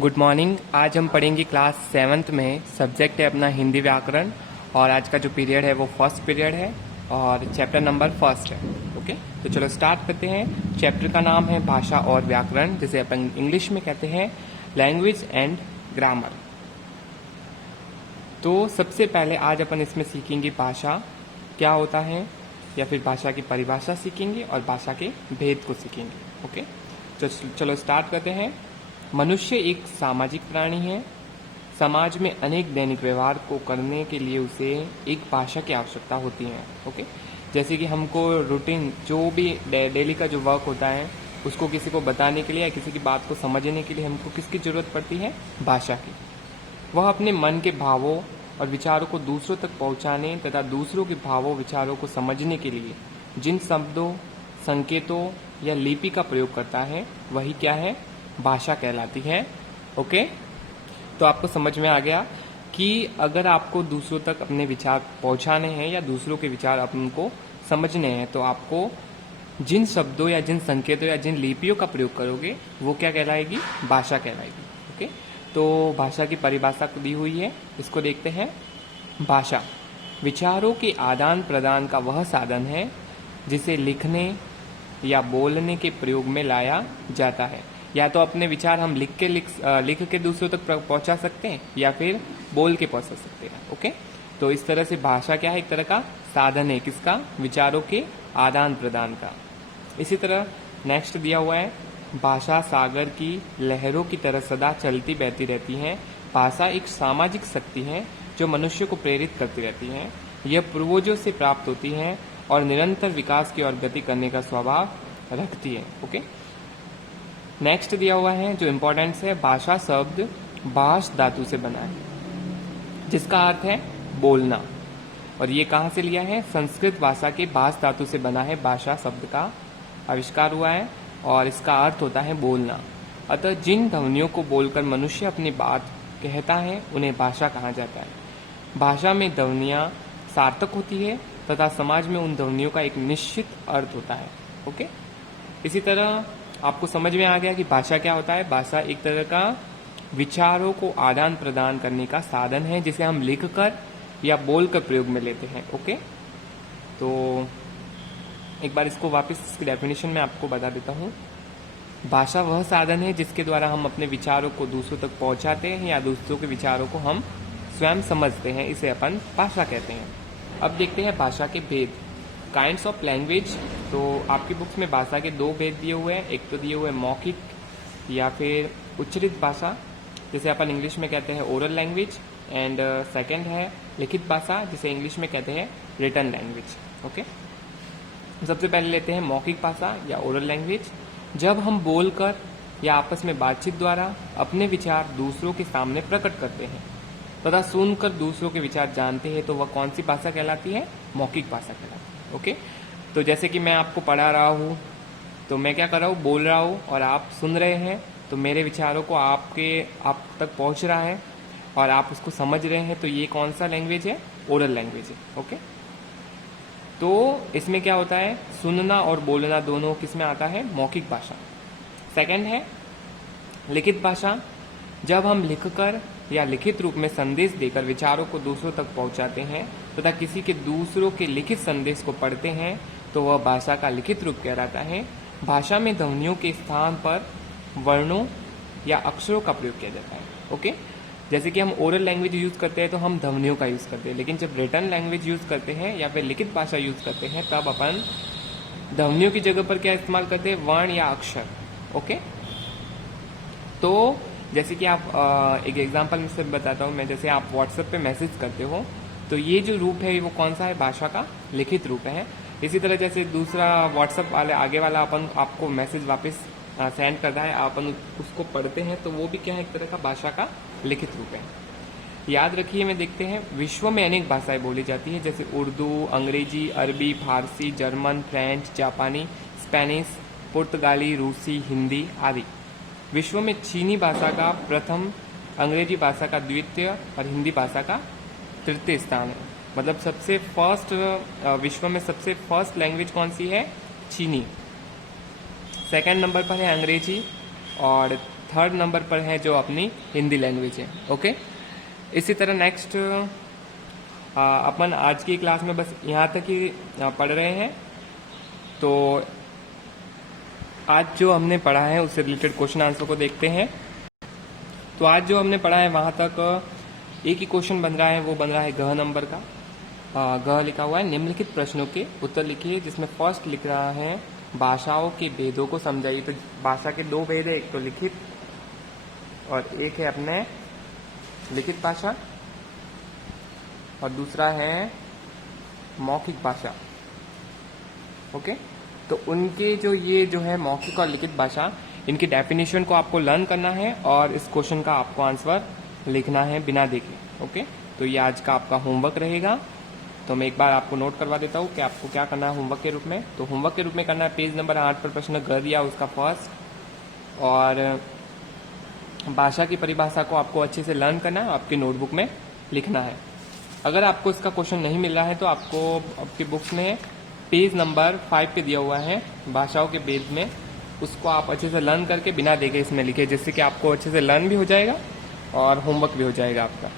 Good morning. आज हम पढ़ेंगे क्लास 7th में। सब्जेक्ट है अपना हिंदी व्याकरण और आज का जो पीरियड है वो फर्स्ट पीरियड है और चैप्टर नंबर फर्स्ट है। ओके, तो चलो स्टार्ट करते हैं। चैप्टर का नाम है भाषा और व्याकरण, जिसे अपन इंग्लिश में कहते हैं लैंग्वेज एंड ग्रामर। तो सबसे पहले आज अपन इसमें सीखेंगे भाषा क्या होता है, या फिर भाषा की परिभाषा सीखेंगे और भाषा के भेद को सीखेंगे। ओके, तो चलो स्टार्ट करते हैं। मनुष्य एक सामाजिक प्राणी है। समाज में अनेक दैनिक व्यवहार को करने के लिए उसे एक भाषा की आवश्यकता होती है। ओके, जैसे कि हमको रूटीन जो भी डेली का जो वर्क होता है उसको किसी को बताने के लिए या किसी की बात को समझने के लिए हमको किसकी जरूरत पड़ती है? भाषा की। वह अपने मन के भावों और विचारों को दूसरों तक पहुंचाने तथा दूसरों के भावों विचारों को समझने के लिए जिन शब्दों, संकेतों या लिपि का प्रयोग करता है वही क्या है? भाषा कहलाती है। ओके, तो आपको समझ में आ गया कि अगर आपको दूसरों तक अपने विचार पहुंचाने हैं या दूसरों के विचार अपन को समझने हैं तो आपको जिन शब्दों या जिन संकेतों या जिन लिपियों का प्रयोग करोगे वो क्या कहलाएगी? भाषा कहलाएगी। ओके, तो भाषा की परिभाषा दी हुई है, इसको देखते हैं। भाषा विचारों के आदान प्रदान का वह साधन है जिसे लिखने या बोलने के प्रयोग में लाया जाता है। या तो अपने विचार हम लिख के दूसरों तक पहुंचा सकते हैं या फिर बोल के पहुंचा सकते हैं। ओके, तो इस तरह से भाषा क्या है? एक तरह का साधन है, किसका? विचारों के आदान प्रदान का। इसी तरह नेक्स्ट दिया हुआ है, भाषा सागर की लहरों की तरह सदा चलती बहती रहती है। भाषा एक सामाजिक शक्ति है जो मनुष्य को प्रेरित करती रहती है। यह पूर्वजों से प्राप्त होती है और निरंतर विकास की ओर गति करने का स्वभाव रखती है। ओके, नेक्स्ट दिया हुआ है जो इम्पोर्टेंस है, भाषा शब्द भाष धातु से बना है जिसका अर्थ है बोलना। और ये कहाँ से लिया है? संस्कृत भाषा के भाष धातु से बना है भाषा शब्द का आविष्कार हुआ है और इसका अर्थ होता है बोलना। अतः जिन ध्वनियों को बोलकर मनुष्य अपनी बात कहता है उन्हें भाषा कहा जाता है। भाषा में ध्वनियाँ सार्थक होती है तथा समाज में उन ध्वनियों का एक निश्चित अर्थ होता है। ओके, इसी तरह आपको समझ में आ गया कि भाषा क्या होता है। भाषा एक तरह का विचारों को आदान प्रदान करने का साधन है जिसे हम लिखकर या बोलकर प्रयोग में लेते हैं। ओके, तो एक बार इसको वापस इसकी डेफिनेशन में आपको बता देता हूँ। भाषा वह साधन है जिसके द्वारा हम अपने विचारों को दूसरों तक पहुंचाते हैं या दूसरों के विचारों को हम स्वयं समझते हैं, इसे अपन भाषा कहते हैं। अब देखते हैं भाषा के भेद, काइंड्स ऑफ लैंग्वेज। तो आपकी बुक्स में भाषा के दो भेद दिए हुए हैं। एक तो दिए हुए मौखिक या फिर उच्चरित भाषा, जिसे अपन इंग्लिश में कहते हैं ओरल लैंग्वेज, एंड सेकंड है लिखित भाषा, जिसे इंग्लिश में कहते हैं रिटन लैंग्वेज। ओके, सबसे पहले लेते हैं मौखिक भाषा या ओरल लैंग्वेज। जब हम बोलकर या आपस में बातचीत द्वारा अपने विचार दूसरों के सामने प्रकट करते हैं तथा सुनकर दूसरों के विचार जानते हैं तो वह कौन सी भाषा कहलाती है? मौखिक भाषा कहलाती है। ओके, तो जैसे कि मैं आपको पढ़ा रहा हूँ तो मैं क्या कर रहा हूँ? बोल रहा हूँ और आप सुन रहे हैं, तो मेरे विचारों को आप तक पहुँच रहा है और आप उसको समझ रहे हैं, तो ये कौन सा लैंग्वेज है? ओरल लैंग्वेज है। ओके, तो इसमें क्या होता है? सुनना और बोलना दोनों किस में आता है? मौखिक भाषा। सेकंड है लिखित भाषा। जब हम लिखकर या लिखित रूप में संदेश देकर विचारों को दूसरों तक पहुंचाते हैं तथा किसी के दूसरों के लिखित संदेश को पढ़ते हैं तो वह भाषा का लिखित रूप कहलाता है। भाषा में ध्वनियों के स्थान पर वर्णों या अक्षरों का प्रयोग किया जाता है। ओके, जैसे कि हम ओरल लैंग्वेज यूज करते हैं तो हम ध्वनियों का यूज करते हैं, लेकिन जब रिटन लैंग्वेज यूज करते हैं या फिर लिखित भाषा यूज करते हैं तब अपन ध्वनियों की जगह पर क्या इस्तेमाल करते हैं? वर्ण या अक्षर। ओके, तो जैसे कि आप एक एग्जांपल में से बताता हूँ मैं। जैसे आप व्हाट्सएप पे मैसेज करते हो तो ये जो रूप है वो कौन सा है? भाषा का लिखित रूप है। इसी तरह जैसे दूसरा व्हाट्सएप वाले आगे वाला अपन आपको मैसेज वापस सेंड करता है, अपन उसको पढ़ते हैं, तो वो भी क्या है? एक तरह का भाषा का लिखित रूप है। याद रखिए, में देखते हैं विश्व में अनेक भाषाएं बोली जाती है, जैसे उर्दू, अंग्रेजी, अरबी, फारसी, जर्मन, फ्रेंच, जापानी, स्पेनिश, पुर्तगाली, रूसी, हिंदी आदि। विश्व में चीनी भाषा का प्रथम, अंग्रेजी भाषा का द्वितीय और हिंदी भाषा का तृतीय स्थान है। मतलब सबसे फर्स्ट, विश्व में सबसे फर्स्ट लैंग्वेज कौन सी है? चीनी। सेकंड नंबर पर है अंग्रेजी और थर्ड नंबर पर है जो अपनी हिंदी लैंग्वेज है। ओके, इसी तरह नेक्स्ट अपन आज की क्लास में बस यहाँ तक ही पढ़ रहे हैं। तो आज जो हमने पढ़ा है उससे रिलेटेड क्वेश्चन आंसर को देखते हैं। तो आज जो हमने पढ़ा है वहाँ तक एक ही क्वेश्चन बन रहा है, वो बन रहा है घ नंबर का। घ लिखा हुआ है निम्नलिखित प्रश्नों के उत्तर लिखिए, जिसमें फर्स्ट लिख रहा है भाषाओं के भेदों को समझाइए। तो भाषा के दो भेद है, एक तो लिखित और एक है अपने लिखित भाषा, और दूसरा है मौखिक भाषा। ओके, तो उनके जो है मौखिक और लिखित भाषा, इनकी डेफिनेशन को आपको लर्न करना है और इस क्वेश्चन का आपको आंसर लिखना है बिना देखे। ओके, तो ये आज का आपका होमवर्क रहेगा। तो मैं एक बार आपको नोट करवा देता हूँ कि आपको क्या करना है होमवर्क के रूप में। तो होमवर्क के रूप में करना है पेज नंबर 8 पर प्रश्न घ दिया उसका फर्स्ट, और भाषा की परिभाषा को आपको अच्छे से लर्न करना है, आपकी नोटबुक में लिखना है। अगर आपको इसका क्वेश्चन नहीं मिल रहा है तो आपको आपकी बुक्स में पेज नंबर 5 पे दिया हुआ है भाषाओं के भेद में, उसको आप अच्छे से लर्न करके बिना देखे इसमें लिखे, जिससे कि आपको अच्छे से लर्न भी हो जाएगा और होमवर्क भी हो जाएगा आपका।